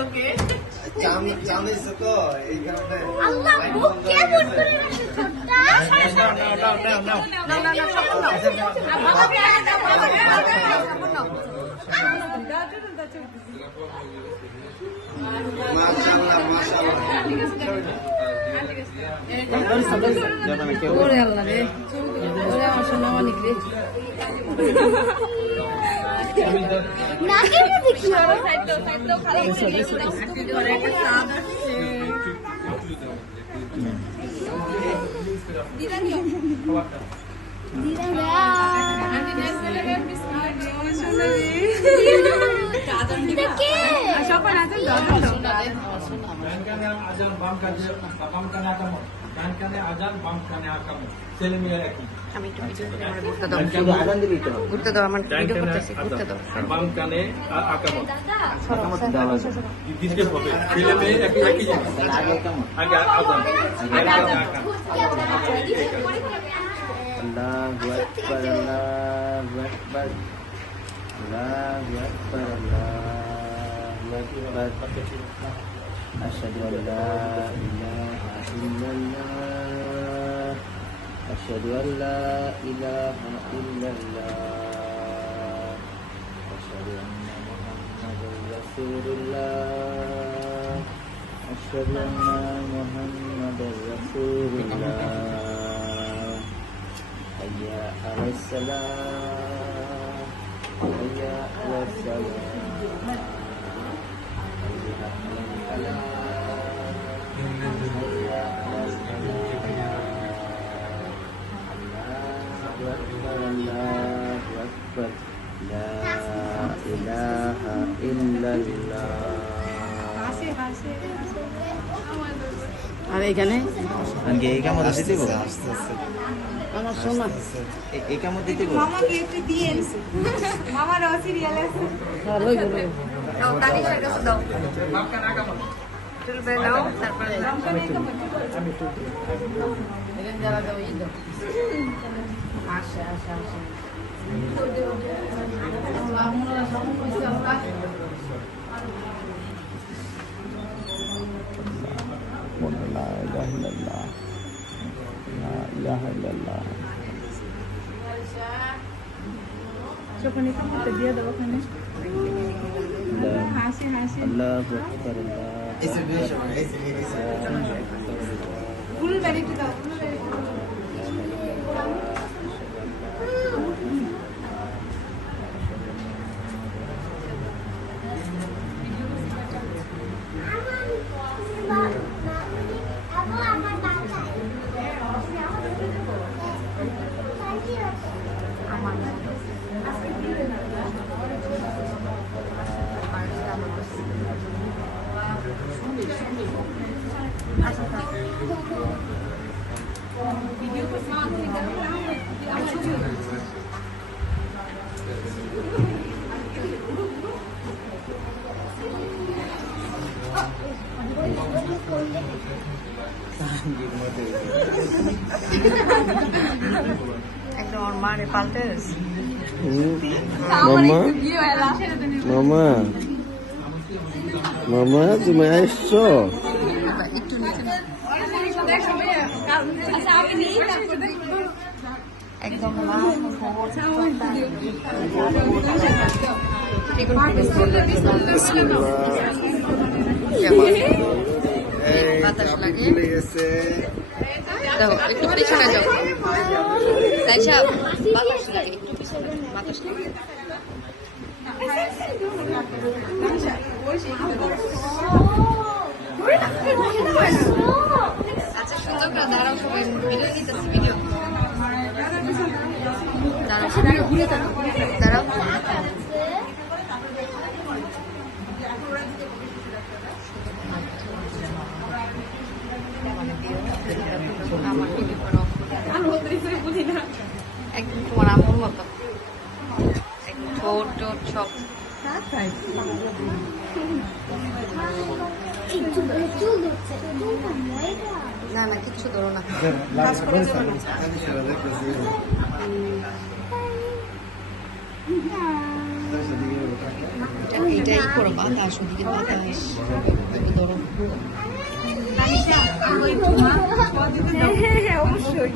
লোকে চাঁদ এসে তো এই কারণে আল্লাহ বুকে মুট করে রাখছে ছোটটা মাশাআল্লাহ মাশাআল্লাহ ওরে আল্লাহ রে ওরে আমার সোনা মানিক রে নাকে দেখি আমি একটু ঘুরতে দাও আমার ভিডিও করতেছি ঘুরতে দাও বাম কানে আকামত দিতে হবে ছেলে মেয়ে একই একই জিনিস আগে আজান আল্লাহু আকবার আল্লাহু আকবার আল্লাহু আকবার আল্লাহু আকবার আশহাদু আল্লা ইলাহা ইল্লাল্লাহ আশহাদু আল্লা ইলাহা ইল্লাল্লাহ আশহাদু আন্না মুহাম্মাদুর রাসূলুল্লাহ আশহাদু আন্না মুহাম্মাদুর রাসূলুল্লাহ হাইয়া আলাস সালাম হাইয়া আলাস সালাম হাইয়া আলাল ফালাহ হাইয়া আলাস ফালাহ আল্লাহু আকবার আল্লাহু আকবার লা ইলাহা ইল্লাল্লাহ আর এখানে আগে এই কামত দিতে গো আমার সোনা এই কামত দিতে গো মামাকে একটু দিয়েন মামার সিরিয়াল আছে ভালো গেল দাও তানিশার কাছে দাও চলবে নাও তারপরে এখানে যারা যাও এই দাও আসে আসে আসে আমরা সব কইছি আমরা লা ইলাহা ইল্লাল্লাহ লা ইলাহা ইল্লাল্লাহ চোখনে কামতে দিয়ে দাও ওখানে হাসি হাসি আল্লাহু আকবার ফুল বেরিয়ে দাও ফুল বেরিয়ে একদম আমার মারে পাল্টে মামা মামা তুমি আসছো একটু নিচে একদম বাতাস লাগে দাও একটু পেছনে যাও তাই সব বাতাস লাগে একটু পিছনে বাতাস লাগে আচ্ছা সুন্দর করে দাঁড়াও সবাই ভিডিও নিতেছি ভিডিও দাঁড়াও দাঁড়াও একদম তোমার আমুর মতো ঠোঁট টোট সব না না কিচ্ছু ধরো না এটাই করো বাতাস, ওদিকে বাতাস একটু ধরো। অবশ্যই